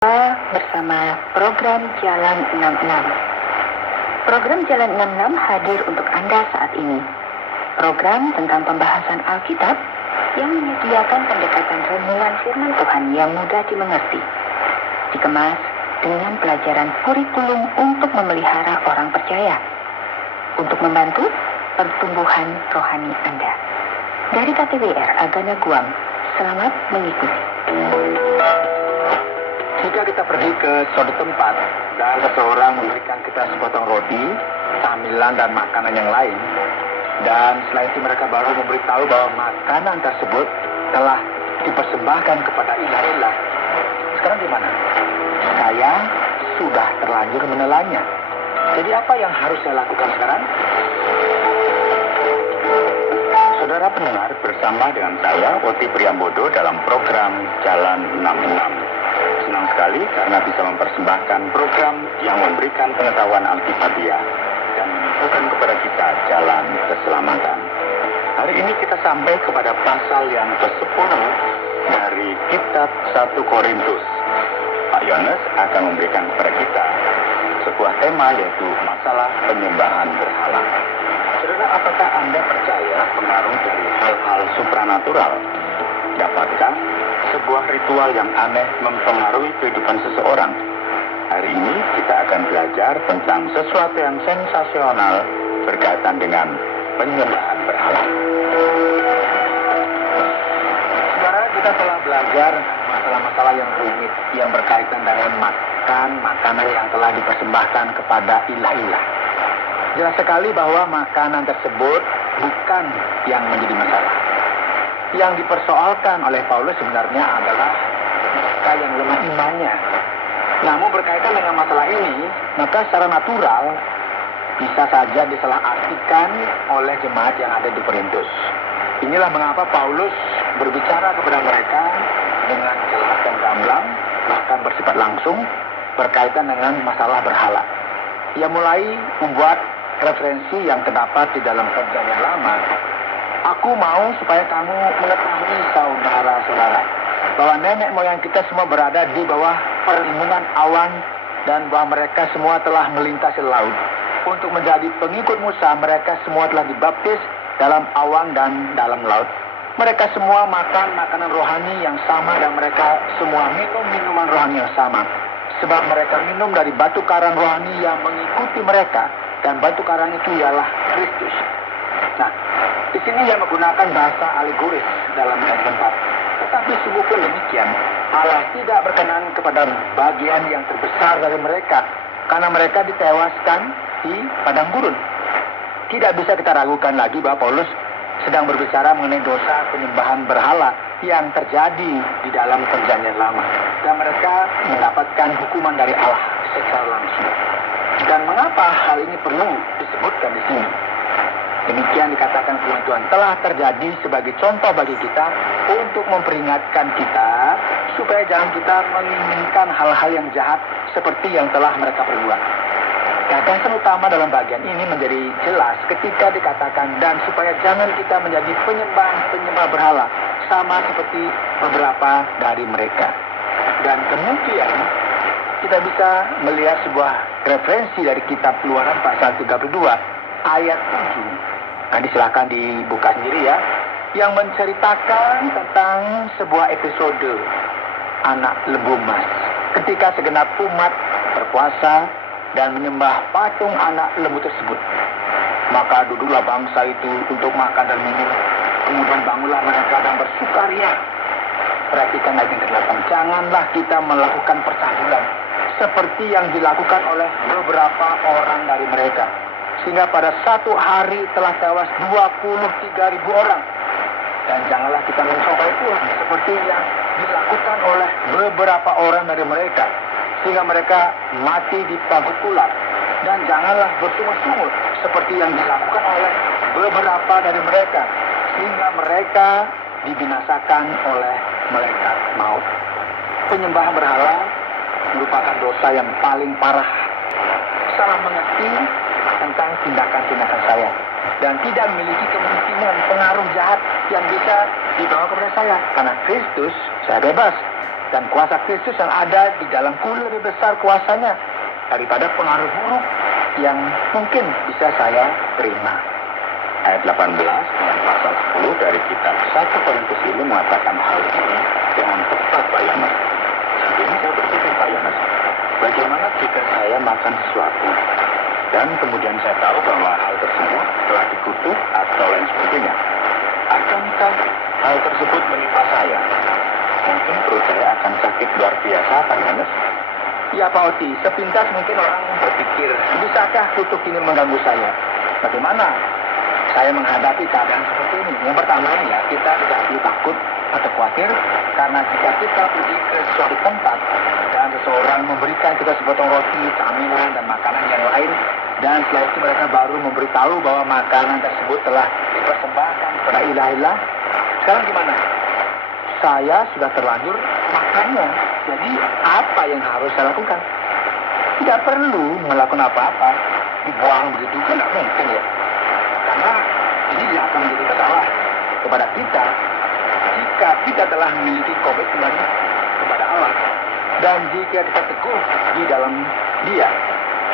Bersama program Jalan 66. Program Jalan 66 hadir untuk Anda saat ini. Program tentang pembahasan Alkitab yang menyediakan pendekatan renungan firman Tuhan yang mudah dimengerti. Dikemas dengan pelajaran kurikulum untuk memelihara orang percaya. Untuk membantu pertumbuhan rohani Anda. Dari KTWR Agana Guam, selamat mengikuti. Jika kita pergi ke suatu tempat dan seseorang memberikan kita sepotong roti, camilan dan makanan yang lain, dan setelah itu mereka baru memberitahu bahwa makanan tersebut telah dipersembahkan kepada ilah-ilah. Sekarang gimana? Saya sudah terlanjur menelannya. Jadi apa yang harus saya lakukan sekarang? Saudara pendengar, bersama dengan saya, Oti Priambodo, dalam program Jalan 66. Senang sekali karena bisa mempersembahkan program yang memberikan pengetahuan Alkitabiah dan menunjukkan kepada kita jalan keselamatan. Hari ini kita sampai kepada pasal yang ke-10 dari kitab 1 Korintus. Pak Yones akan memberikan kepada kita sebuah tema, yaitu masalah penyembahan berhala. Saudara, apakah Anda percaya pengaruh dari hal-hal supranatural? Dapatkah sebuah ritual yang aneh mempengaruhi kehidupan seseorang? Hari ini kita akan belajar tentang sesuatu yang sensasional berkaitan dengan penyembahan berhala. Saudara, kita telah belajar masalah-masalah yang rumit yang berkaitan dengan makanan yang telah dipersembahkan kepada ilah-ilah. Jelas sekali bahwa makanan tersebut bukan yang menjadi masalah. Yang dipersoalkan oleh Paulus sebenarnya adalah mereka yang lemah imannya. Namun berkaitan dengan masalah ini, maka secara natural bisa saja disalahartikan oleh jemaat yang ada di Korintus. Inilah mengapa Paulus berbicara kepada mereka dengan jelas dan gamblang, bahkan bersifat langsung, berkaitan dengan masalah berhala. Ia mulai membuat referensi yang terdapat di dalam Perjanjian Lama. Aku mau supaya kamu mengetahui, saudara-saudara, bahwa nenek moyang kita semua berada di bawah perlindungan awan dan bahwa mereka semua telah melintasi laut. Untuk menjadi pengikut Musa, mereka semua telah dibaptis dalam awan dan dalam laut. Mereka semua makan makanan rohani yang sama dan mereka semua minum minuman rohani yang sama. Sebab mereka minum dari batu karang rohani yang mengikuti mereka, dan batu karang itu ialah Kristus. Nah, di sini ia menggunakan bahasa alegoris dalam ayat 4. Tetapi sungguh pun demikian, Allah tidak berkenan kepada bagian yang terbesar dari mereka, karena mereka ditewaskan di padang gurun. Tidak bisa kita ragukan lagi bahwa Paulus sedang berbicara mengenai dosa penyembahan berhala yang terjadi di dalam Perjanjian Lama, dan mereka mendapatkan hukuman dari Allah secara langsung. Dan mengapa hal ini perlu disebutkan di sini? Demikian dikatakan firman Tuhan telah terjadi sebagai contoh bagi kita untuk memperingatkan kita supaya jangan kita menginginkan hal-hal yang jahat seperti yang telah mereka perbuat. Gagasan utama dalam bagian ini menjadi jelas ketika dikatakan dan supaya jangan kita menjadi penyembah berhala sama seperti beberapa dari mereka. Dan kemudian kita bisa melihat sebuah referensi dari kitab Keluaran pasal 32 ayat 7. Nah, silakan dibuka sendiri ya. Yang menceritakan tentang sebuah episode anak lembu emas. Ketika segenap umat berpuasa dan menyembah patung anak lembu tersebut. Maka duduklah bangsa itu untuk makan dan minum. Kemudian bangunlah mereka dan bersukaria. Perhatikan ayat yang ke-8. Janganlah kita melakukan percabulan seperti yang dilakukan oleh beberapa orang dari mereka. Sehingga pada satu hari telah tewas 23.000 orang. Dan janganlah kita mencobai Tuhan seperti yang dilakukan oleh beberapa orang dari mereka. Sehingga mereka mati di pagut ular. Dan janganlah bersungut-sungut seperti yang dilakukan oleh beberapa dari mereka. Sehingga mereka dibinasakan oleh malaikat maut. Penyembahan berhala merupakan dosa yang paling parah. Salah mengerti tentang tindakan-tindakan saya dan tidak memiliki kemungkinan pengaruh jahat yang bisa dibawa kepada saya. Karena Kristus, saya bebas. Dan kuasa Kristus yang ada di dalam kuil lebih besar kuasanya daripada pengaruh buruk yang mungkin bisa saya terima. Ayat 18 dan pasal 10 dari kitab 1 Korintus ini mengatakan hal ini dengan tepat, Pak Yohanes. Saat ini saya berpikir, Pak Yohanes, bagaimana jika saya makan sesuatu dan kemudian saya tahu bahwa hal tersebut telah dikutuk atau lain sebagainya? Akankah hal tersebut menimpa saya? Mungkin perut saya akan sakit luar biasa, Pak Yohanes. Ya Pak Oti, sepintas mungkin orang berpikir, bisakah kutuk ini mengganggu saya? Bagaimana saya menghadapi keadaan seperti ini? Yang pertama ya, kita tidak perlu takut atau khawatir, karena jika kita pergi ke suatu tempat dan seseorang memberikan kita sepotong roti, camilan, dan makanan yang lain, dan setelah itu mereka baru memberitahu bahwa makanan tersebut telah dipersembahkan kepada ilah-ilah, sekarang gimana? Saya sudah terlanjur makannya. Jadi apa yang harus saya lakukan? Tidak perlu melakukan apa-apa. Dibuang begitu kan tidak mungkin ya. Karena ini tidak akan menjadi masalah kepada kita jika kita telah memiliki komitmen kepada Allah. Dan jika kita teguh di dalam Dia,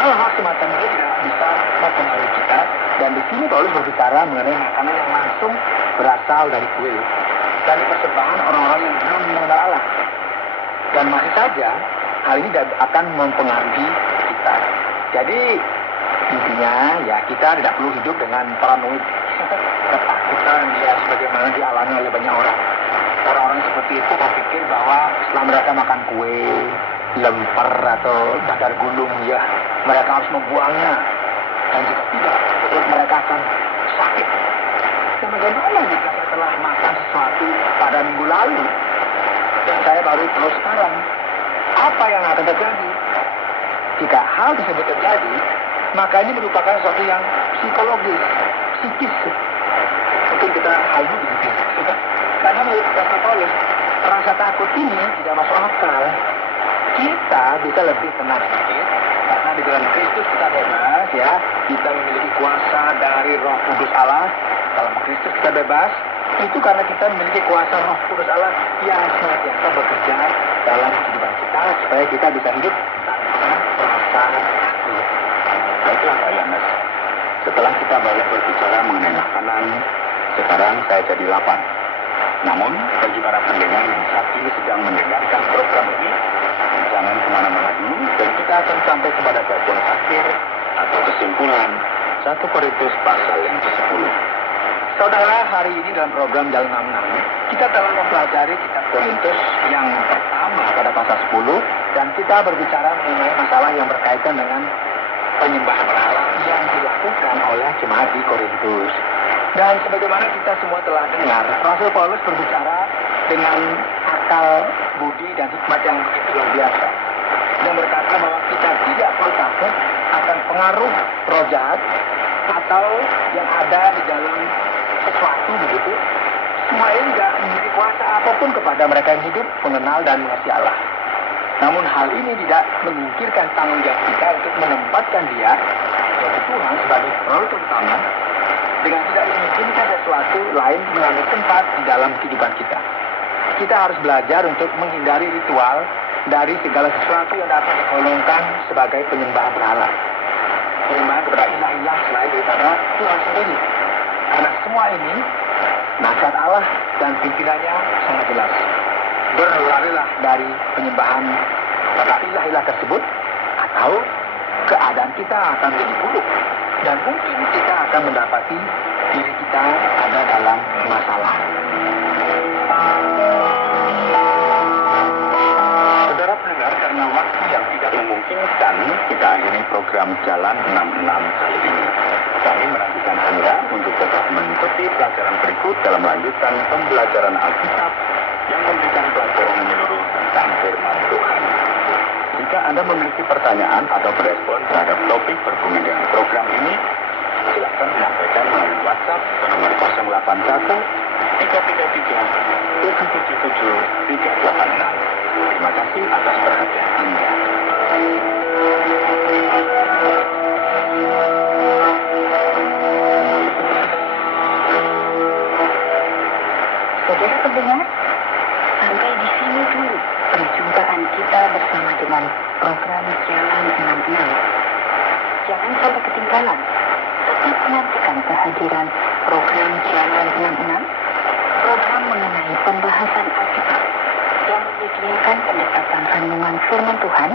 hal-hal semacam itu tidak bisa mempengaruhi kita. Dan di sini Paulus berbicara mengenai makanan yang langsung berasal dari kuil dan persembahan orang-orang yang belum mengenal Allah. Dan masih saja hal ini tidak akan mempengaruhi kita. Jadi intinya ya, kita tidak perlu hidup dengan paranoid, ketakutan ya sebagaimana dialami oleh banyak orang. Orang-orang seperti itu berpikir bahwa setelah mereka makan kue, lemper atau dadar gulung ya, mereka harus membuangnya. Dan jika tidak, perut mereka akan sakit. Dan bagaimana jika saya telah makan sesuatu pada minggu lalu dan saya baru tahu sekarang, apa yang akan terjadi? Jika hal tersebut terjadi, maka ini merupakan sesuatu yang psikologis, psikis. Mungkin kita halu begitu. Karena menurut Rasul Paulus, rasa takut ini tidak masuk akal. Kita bisa lebih tenang sedikit, karena di dalam Kristus kita bebas ya. Kita memiliki kuasa dari Roh Kudus Allah. Dalam Kristus kita bebas, itu karena kita memiliki kuasa Roh Kudus Allah yang senantiasa bekerja dalam kehidupan kita, supaya kita bisa hidup tanpa rasa takut. Baiklah, Pak Yohanes. Setelah kita banyak berbicara mengenai makanan, sekarang saya jadi lapar. Namun, bagi para pendengar yang saat ini sedang mendengarkan program ini, jangan kemana-mana dulu, dan kita akan sampai kepada bagian akhir atau kesimpulan 1 Korintus pasal yang ke-10. Saudara, hari ini dalam program Jalan 66, kita telah mempelajari kitab Korintus yang pertama pada pasal 10, dan kita berbicara mengenai masalah yang berkaitan dengan penyembahan berhala yang dilakukan oleh jemaat di Korintus. Dan sebagaimana kita semua telah dengar, Rasul Paulus berbicara dengan akal budi dan hikmat yang begitu luar biasa, yang berkata bahwa kita tidak perlu takut akan pengaruh roh jahat atau yang ada di dalam sesuatu begitu. Semua ini tidak memiliki kuasa apapun kepada mereka yang hidup, mengenal dan mengasihi Allah. Namun hal ini tidak menyingkirkan tanggung jawab kita untuk menempatkan Dia, yaitu Tuhan, sebagai prioritas utama, dengan tidak mengizinkan sesuatu lain mengambil tempat di dalam kehidupan kita. Kita harus belajar untuk menghindari ritual dari segala sesuatu yang dapat digolongkan sebagai penyembahan berhala. Penyembahan kepada ilah-ilah selain daripada Tuhan sendiri. Karena semua ini, nasihat Allah dan pimpinannya sangat jelas. Berlarilah dari penyembahan pada ilah-ilah tersebut, atau keadaan kita akan menjadi buruk. Dan mungkin kita akan mendapati diri kita ada dalam masalah. Saudara pendengar, karena waktu yang tidak memungkinkan, kita akhiri program Jalan 66 kali ini. Kami menantikan Anda untuk tetap mengikuti pelajaran berikut dalam lanjutan pembelajaran Alkitab yang memberikan pelajaran menyeluruh tentang firman Tuhan. Jika Anda memiliki pertanyaan atau berespon terhadap topik berhubungan dengan program ini, silakan menyampaikan melalui WhatsApp ke nomor 081 333 777 386. Terima kasih atas perhatian Anda. Saudara pendengar, sampai di sini dulu program Jalan 66. Jangan sampai ketinggalan. Tetap menantikan kehadiran program Jalan 66, program mengenai pembahasan Alkitab yang menyediakan pendekatan renungan firman Tuhan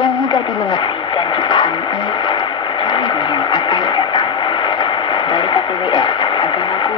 yang mudah dimengerti dan dipahami di minggu yang akan datang. Dari KTWR, Agamaku